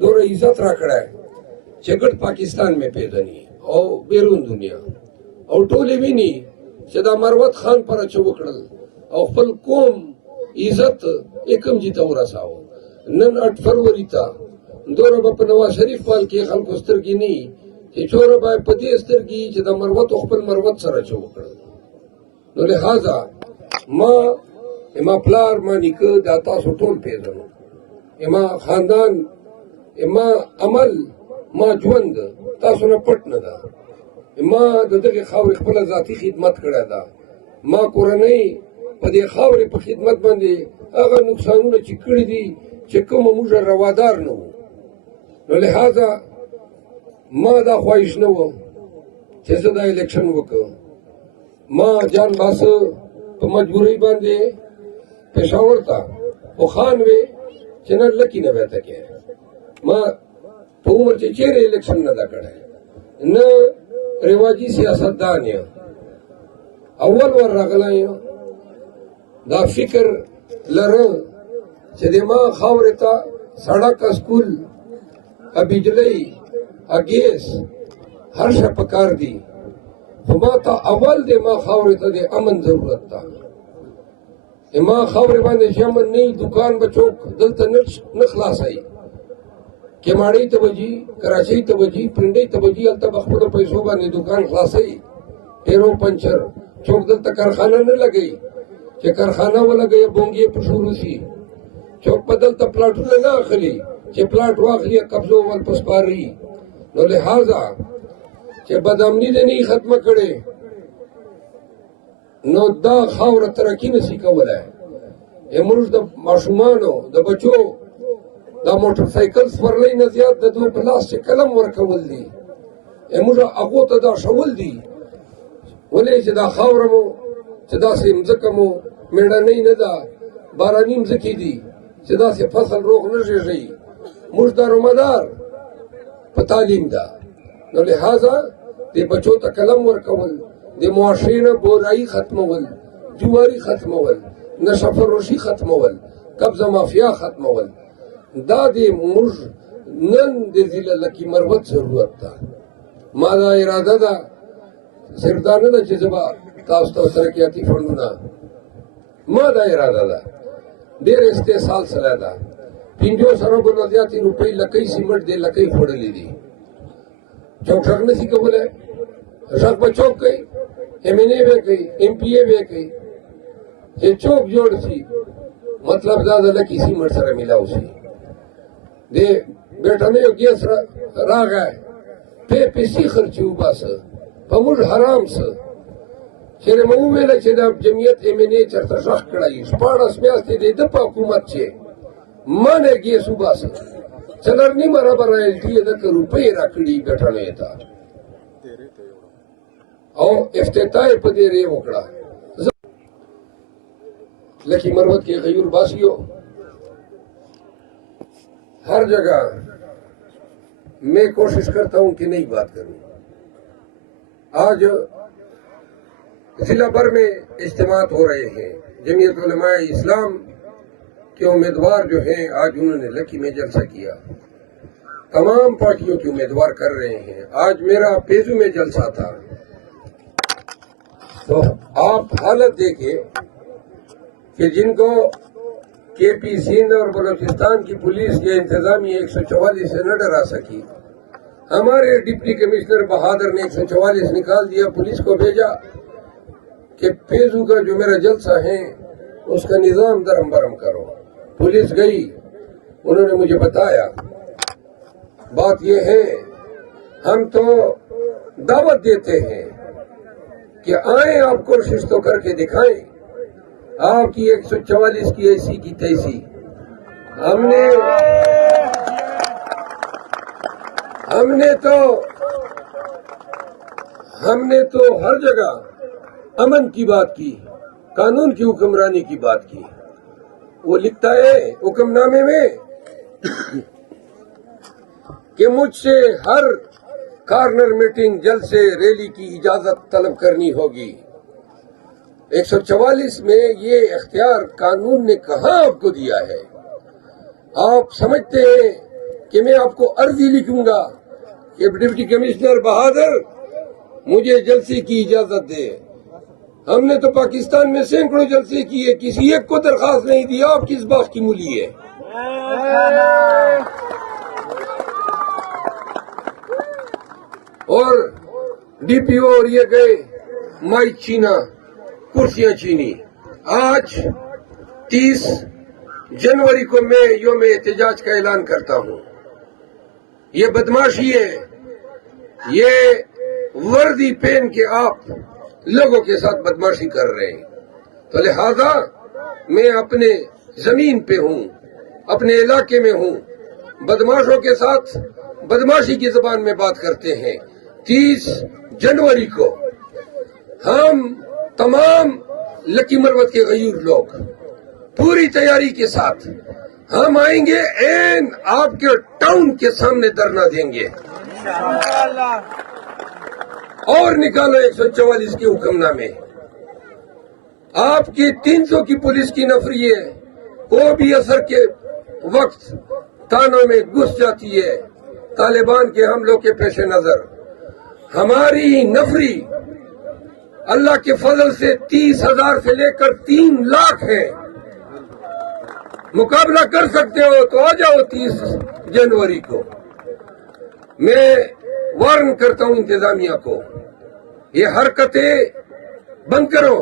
دوره عزت را کړای چې ګډ پاکستان مې پیژني او بیرون دنیا او ټولې ویني چې دا مروت خان پر چې وکړل او خپل قوم عزت ایکم جی ته ورساوه. نن 8 فروری ته دوره به په نواز شریف پال کې خلکو سترګې نه چې چوره به په دې سترګې چې د مروت خپل مروت سره چې وکړل. نو لہذا ما پلار ما نیکه دا تاسو ټول پیژنو، ما خاندان، ما عمل، ما ژوند تاسو نه پټ نه ده. ما د دغې خاورې خپله ذاتي خدمت کړې ده. ما کورنۍ په دې خاورې په خدمت باندې هغه نقصانونه چې کړي دي چې کومه موږ روادار نه وو. نو لہذا ما دا خواهش نه وه چې زه دا الیکشن وکړم. ما جان باسه په مجبورۍ باندې پېښور ته خو خان وې چې نه لکي نه بیته کې ما په عمر چې چیرې الیکشن نه ده کړی، نه رواجي سیاستدان یم. اول ور راغلی یم دا فکر لرم چې د ما خاورې ته سړک، اسکول، بجلی، گیس هر شی پکار دي، خو ما ته اول د ما خاورې ته د امن ضرورت ده. ما خاورې باندې چې امن نه وي، دکان به چوک دلته نه خلاصوي. کیماړۍ ته به ځي، کراچۍ ته به ځي، پنډۍ ته به ځي، هلته به خپلو پیسو باندې دکان خلاصوي. ټیرو پنچر چوک دلته کارخانه نه لګوي چې کارخانه ولګوي بونګې په شروع شي. چوک په دلته پلاټونه نه اخلي چې پلاټ واخلي قبضو ول په سپاري. نو لہذا چې بدامني دې نه ختمه کړې نو دا خاوره ترقي نشي کولی. موږ د ماشومانو د بچو دا موټر سایکل سپرلی نه زیات د دوی په لاس چې قلم ورکول دي، موږ هغو ته دا ښول دي. ولې چې دا خاوره مو چې داسې مځکه مو مېړنۍ نه ده، باراني مځکې دي چې داسې فصل روغ نه ژېږي. موږ دارومدار په تعلیم ده. نو لہذا د بچو ته قلم ورکول، د معاشرې نه بورایي ختمول، جواري ختمول، نشه فروشي ختمول، قبضه مافیا ختمول، دا د موږ نن د ضلع لکي مروت ضرورت ده. ما دا اراده ده، صرف دا نه ده چې زه به تاسو ته ترقیاتي فنډونه، ما دا اراده ده ډېر استحصال سره ده. 50 اربو نه زیاتې روپۍ لکۍ سیمنټ دی لکۍ خوړلې دي. چوک ټک نشي کولی، ټک به چوک کوي، MNA به کوي، MPA به کوي. چې چوک جوړ شي مطلب دا ده لکۍ سیمنټ سره میلاو شي. د برټنیو ګیس راغی، پیسې خرچې وباسه، په موږ حرام څه. چېرې مو وویله چې د جمعیت MNA چېرته غږ کړی 14 میاشتې د ده په حکومت چې مانه ګیس وباسه، 4.5 اربه رایلټي یې دلته روپۍ راکړي برټنیو ته او افتتاح یې په دې ری وکړه. لکي مروت کے غیور باسیوں، ہر جگہ میں کوشش کرتا ہوں کہ نئی بات کروں. آج ضلع بھر میں اجتماعات ہو رہے ہیں. جمعیت علماء اسلام کے امیدوار جو ہیں آج انہوں نے لکی میں جلسہ کیا. تمام پارٹیوں کے امیدوار کر رہے ہیں. آج میرا پیزو میں جلسہ تھا. تو آپ حالت دیکھیں کہ جن کو KP سندھ اور بلوچستان کی پولیس یا انتظامیہ 144 سے نہ ڈرا سکی. ہمارے ڈپٹی کمشنر بہادر نے 144 نکال دیا، پولیس کو بھیجا کہ پیزو کا جو میرا جلسہ ہے اس کا نظام درم برم کرو. پولیس گئی، انہوں نے مجھے بتایا بات یہ ہے ہم تو دعوت دیتے ہیں کہ آئیں آپ کوشش تو کر کے دکھائیں. آپ کی 144 کی ایسی کی تیسی ہم نے تو ہر جگہ امن کی بات کی، قانون کی حکمرانی کی بات کی. وہ لکھتا ہے حکم نامے میں کہ مجھ سے ہر کارنر میٹنگ، جلسے، ریلی کی اجازت طلب کرنی ہوگی. 144 میں یہ اختیار قانون نے کہاں آپ کو دیا ہے؟ آپ سمجھتے ہیں کہ میں آپ کو عرضی لکھوں گا کہ ڈپٹی کمشنر بہادر مجھے جلسے کی اجازت دے. ہم نے تو پاکستان میں سینکڑوں جلسے کیے, کسی ایک کو درخواست نہیں دیا آپ کس بات کی مولی ہے. اور ڈی پی او اور یہ گئے مائک چھینا, کرسیاں چھینی. آج 30 جنوری کو میں یوم احتجاج کا اعلان کرتا ہوں. یہ بدماشی ہے, یہ وردی پہن کے آپ لوگوں کے ساتھ بدماشی کر رہے ہیں. تو لہذا میں اپنے زمین پہ ہوں, اپنے علاقے میں ہوں, بدماشوں کے ساتھ بدماشی کی زبان میں بات کرتے ہیں. 30 جنوری کو ہم تمام لکی مروت کے غیور لوگ پوری تیاری کے ساتھ ہم آئیں گے, این آپ کے ٹاؤن کے سامنے دھرنا دیں گے اور نکالو 144 کے حکم نامے. آپ کی 300 کی پولیس کی نفری ہے, وہ بھی اثر کے وقت تانوں میں گھس جاتی ہے طالبان کے حملوں کے پیش نظر. ہماری نفری اللہ کے فضل سے 30,000 سے لے کر 3 لاکھ ہے. مقابلہ کر سکتے ہو تو آ جاؤ 30 جنوری کو. میں وارن کرتا ہوں انتظامیہ کو, یہ حرکتیں بند کرو.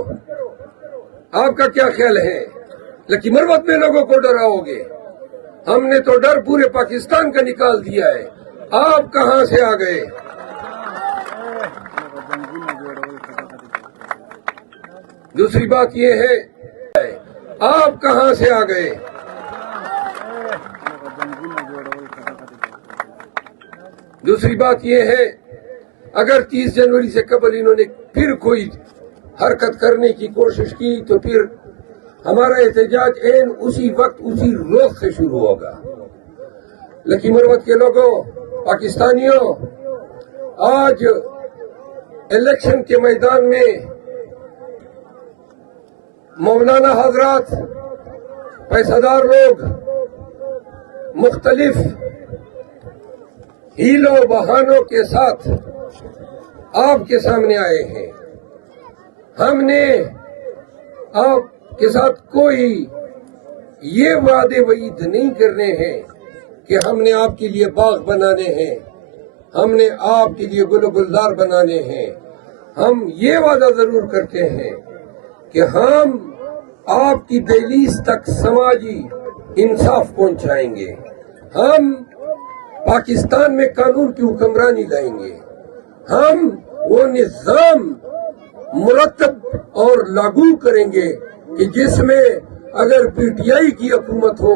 آپ کا کیا خیال ہے لکی مروت میں لوگوں کو ڈراؤ گے؟ ہم نے تو ڈر پورے پاکستان کا نکال دیا ہے. آپ کہاں سے آ گئے؟ دوسری بات یہ ہے, آپ کہاں سے آ گئے؟ دوسری بات یہ ہے, اگر 30 جنوری سے قبل انہوں نے پھر کوئی حرکت کرنے کی کوشش کی تو پھر ہمارا احتجاج این اسی وقت اسی روز سے شروع ہوگا. لکی مروت کے لوگوں, پاکستانیوں, آج الیکشن کے میدان میں مولانا حضرات, پیسہ دار لوگ مختلف ہیلوں بہانوں کے ساتھ آپ کے سامنے آئے ہیں. ہم نے آپ کے ساتھ کوئی یہ وعدے وعید نہیں کرنے ہیں کہ ہم نے آپ کے لیے باغ بنانے ہیں, ہم نے آپ کے لیے گل و گلزار بنانے ہیں. ہم یہ وعدہ ضرور کرتے ہیں کہ ہم آپ کی دہلیز تک سماجی انصاف پہنچائیں گے. ہم پاکستان میں قانون کی حکمرانی لائیں گے. ہم وہ نظام مرتب اور لاگو کریں گے کہ جس میں اگر پی ٹی آئی کی حکومت ہو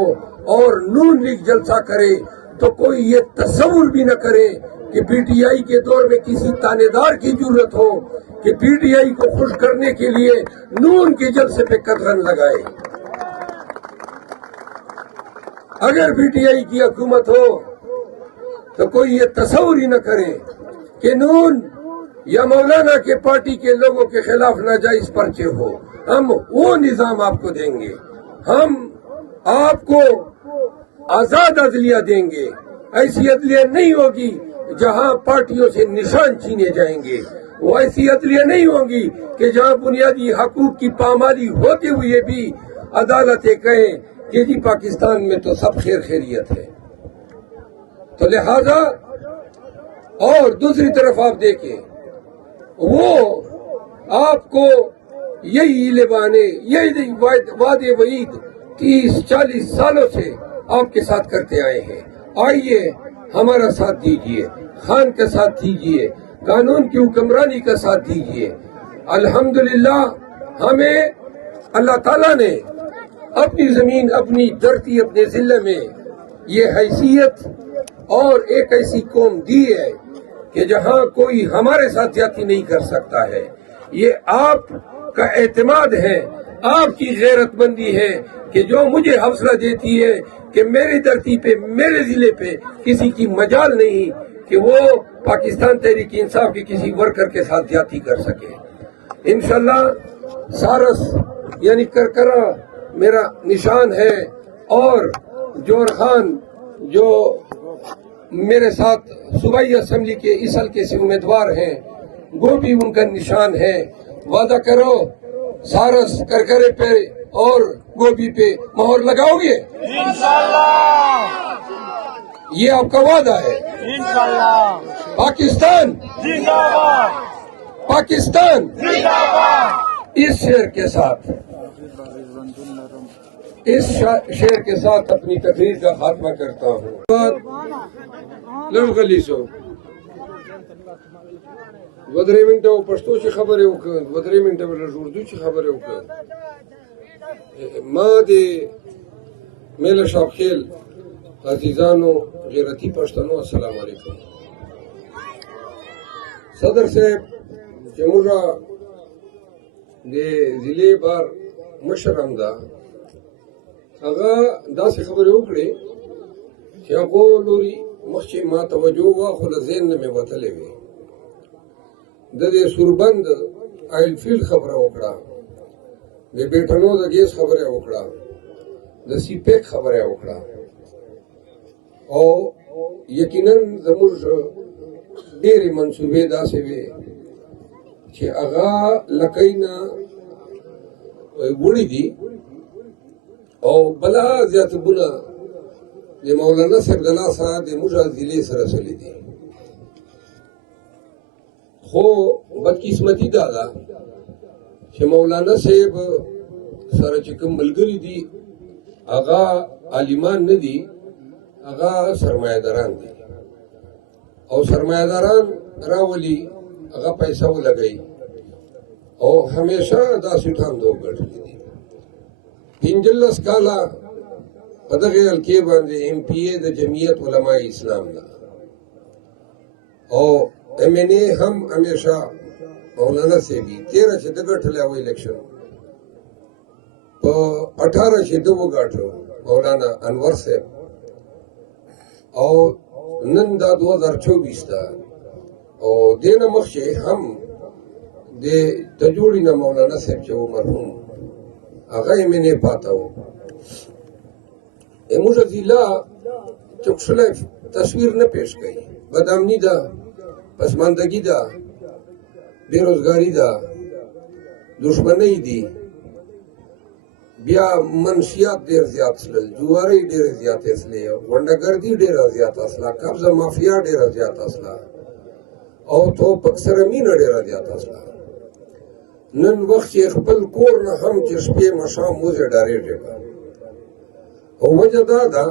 اور نون لیگ جلسہ کرے تو کوئی یہ تصور بھی نہ کرے کہ پی ٹی آئی کے دور میں کسی تانے دار کی ضرورت ہو کہ پی ٹی آئی کو خوش کرنے کے لیے نون کے جلسے پہ قدغن لگائے. اگر پی ٹی آئی کی حکومت ہو تو کوئی یہ تصور ہی نہ کرے کہ نون یا مولانا کے پارٹی کے لوگوں کے خلاف ناجائز پرچے ہو. ہم وہ نظام آپ کو دیں گے. ہم آپ کو آزاد عدلیہ دیں گے. ایسی عدلیہ نہیں ہوگی جہاں پارٹیوں سے نشان چھینے جائیں گے. وہ ایسی عدلیہ نہیں ہوگی کہ جہاں بنیادی حقوق کی پامالی ہوتے ہوئے بھی عدالتیں کہیں کہ جی پاکستان میں تو سب خیر خیریت ہے. تو لہذا اور دوسری طرف آپ دیکھیں, وہ آپ کو یہی لبانے, یہی وعدے وعید 30-40 سالوں سے آپ کے ساتھ کرتے آئے ہیں. آئیے ہمارا ساتھ دیجئے, خان کا ساتھ دیجئے, قانون کی حکمرانی کا ساتھ دیجئے. الحمدللہ ہمیں اللہ تعالیٰ نے اپنی زمین, اپنی دھرتی, اپنے ضلع میں یہ حیثیت اور ایک ایسی قوم دی ہے کہ جہاں کوئی ہمارے ساتھ زیادتی نہیں کر سکتا ہے. یہ آپ کا اعتماد ہے, آپ کی غیرت مندی ہے کہ جو مجھے حوصلہ دیتی ہے کہ میری دھرتی پہ, میرے ضلع پہ کسی کی مجال نہیں کہ وہ پاکستان تحریک انصاف کے کسی ورکر کے ساتھ زیادتی کر سکے. انشاءاللہ سارس یعنی کرکرا میرا نشان ہے, اور جوہر خان جو میرے ساتھ صوبائی اسمبلی کے اس حلقے سے امیدوار ہیں، وہ بھی ان کا نشان ہے۔ وعدہ کرو سارس کرکرے پہ اور گوبھی پہ مہر لگاؤ گے؟ یہ آپ کا وعدہ ہے۔ پاکستان پاکستان اس شعر کے ساتھ اپنی تقریر کا خاتمہ کرتا ہوں۔ لڑگلی سو ودرې منټه پښتو چې خبرې وکړ، ودرې منټه بل اردو چې خبرې وکړ. ما د میله شاب خیل عزیزانو غیرتی پښتنو السلام علیکم. صدر صاحب چې موږ د ضلع بار مشر هم ده، هغه داسې خبرې وکړې چې هغو لوري مخکې ما توجه وه، خو له ذهن نه مې وتلې وې. د دې سوربند آیل فیلډ خبره وکړه، د بیټنو د ګیس خبره وکړه، د سی پیک خبره وکړه، او یقینا زموږ ډېرې منصوبې داسې وې چې هغه لکۍ نه وړي دي، او بلا زیاتبونه د مولانا صاحب د لاسه د موږ ضلع سره چلي دي. خو بدقسمتي دا ده چې مولانا صاحب سره چې کوم ملګري دي هغه عالمان نه دي، هغه سرمایه‌داران دي، او سرمایه‌داران راولي هغه پیسې ولګوي، او همیشه داسې ټاندو ګټلي دي. 15 کاله په دغه حلقې باندې MPA د جمعیت علماء اسلام ده، او MNA هم همیشه مولانا صاحب 13 چې د ګټلی و الیکشن، په 18 چې د وګاټو مولانا انور صاحب، او نن دا 2024 ده، او دې نه مخکې هم د تجوړي نه مولانا صاحب چې و مرحوم هغه MNA پاته و. زموږ ضلع چوکشلی تصویر نه پیش کوي، بدامني ده، پسماندگی ده، بیروزگاری ده، دشمنی دي، بیا منشیات ډېر زیات شلل، جوارۍ ډېرې زیاتې شلې، غونډهګردي ډېره زیاته شله، قبضه مافیا ډېره زیاته شله، او توپک سره مینه ډېره زیاته شله. نن وخت چې خپل کور نه هم چې شپې ماښام وځې ډارېږې به. او وجه دا ده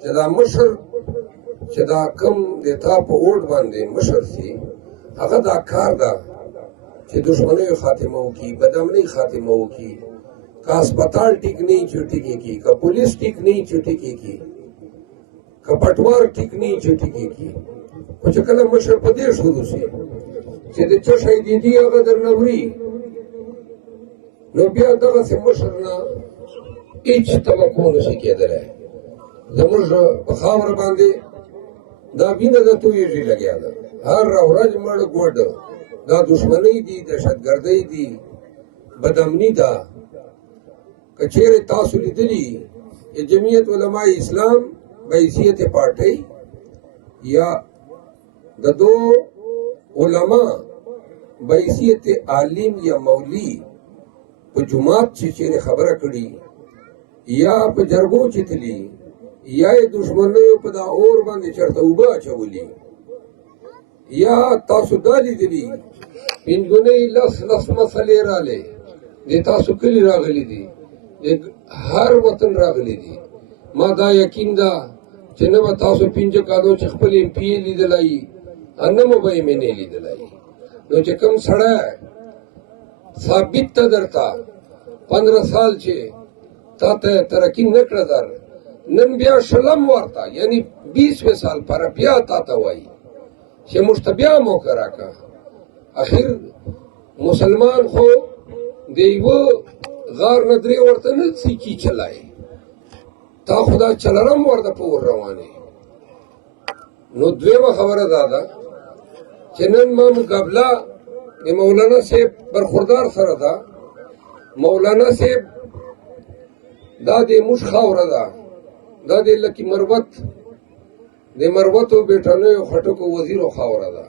چې دا مشر چې دا کم د تا په اوټ باندې مشر سي، هغه دا کار ده چې دشمنیو خاتمه وکړي، بدامنۍ خاتمه وکړي، که هسپتال ټیک نه وي چې ټیکېږي، که پولیس ټیک نه وي چې ټیکېږي، که پټوار ټیک نه وي چې ټیکېږي. خو چې کله مشر په دې شروع سي چې د څه شی دي هغه درنه وړي، نو بیا دغسې مشر نه هیڅ توقع نشي کېدلی. زموږ په خاوره باندې دا وینه د تویېږي لګیا ده، هر ورځ مړ ګوډ، دا دشمنۍ دي، دهشتګردۍ دي، بدامني ده. که چېرې تاسو لیدلي جمعیت علماء اسلام بحیثیت پارټۍ یا د دو علما بحیثیت عالم یا مولي په جماعت چې چېرې خبره کړي، یا په جرګو چې تلي، یا یې دشمنیو په دا اور باندې چېرته اوبه اچولي، یا تاسو دا لیدلي پنځونی لس مسلې راغلې، د تاسو کلي راغلي دي، د هر وطن راغلي دي. ما دا یقین ده چې نه به تاسو 5 کالو چې خپل MPA لیدلی، نه مو به MNA لیدلی. نو چې کوم سړی ثابت ته درته 15 سال چې تا ته ترقي نه کړه در، نن بیا شلم ورته یعنی 20 سال پر بیا تا ته وایي چې موږ ته بیا موقع راکړه. اخر مسلمان خو د یوه غار نه درې ورته نه سیکي چلای، تا خدا چلرم ورته په ور روانې. نو دویمه خبره دا ده چې نن ما مقابله د مولانا صاحب برخوردار سره ده. مولانا صاحب دا د موږ خاوره ده، دا د لکي مروت د مروتو بیټنیو خټکو وزیرو خاوره ده.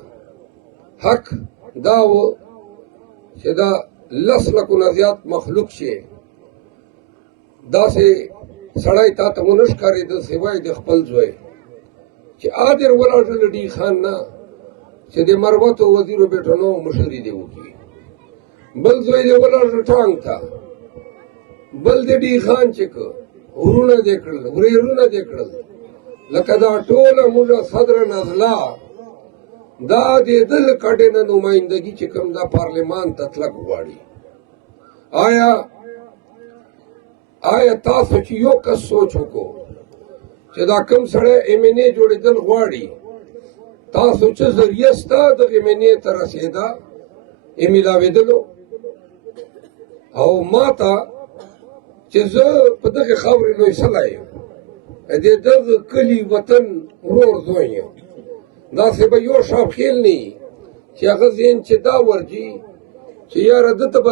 حق دا و چې دا 10 لکو نه زیات مخلوق شي داسې سړی تا ته ونه ښکارېده سوای د خپل زوی چې عادر ولاړ ډي خان نه چې د مروتو وزیرو بیټنو مشري دی وکړي. بل زوی دی ولاړ ټانګ ته، بل د ډي خان چې که ورونه دې کړل ورېرونه دې کړل لکه دا ټوله موږ صدر نزله دا د دل کډې نه نمایندګي چې کوم دا پارلمان ته تلک غواړي. آیا تاسو چې یو کس سوچ وکړو چې دا کوم سړی MNA جوړېدل غواړي، تاسو چې ذریعه سته دغه MNA ته رسېده میلاوېدلو؟ او ما ته چې زه په دغه خاورې لوی سلی یم، د دغه کلي وطن ورور زوی یم، داسې به یو شاپ خیل نه وي چې هغه ذهن چې دا ورځي چې یاره ده ته به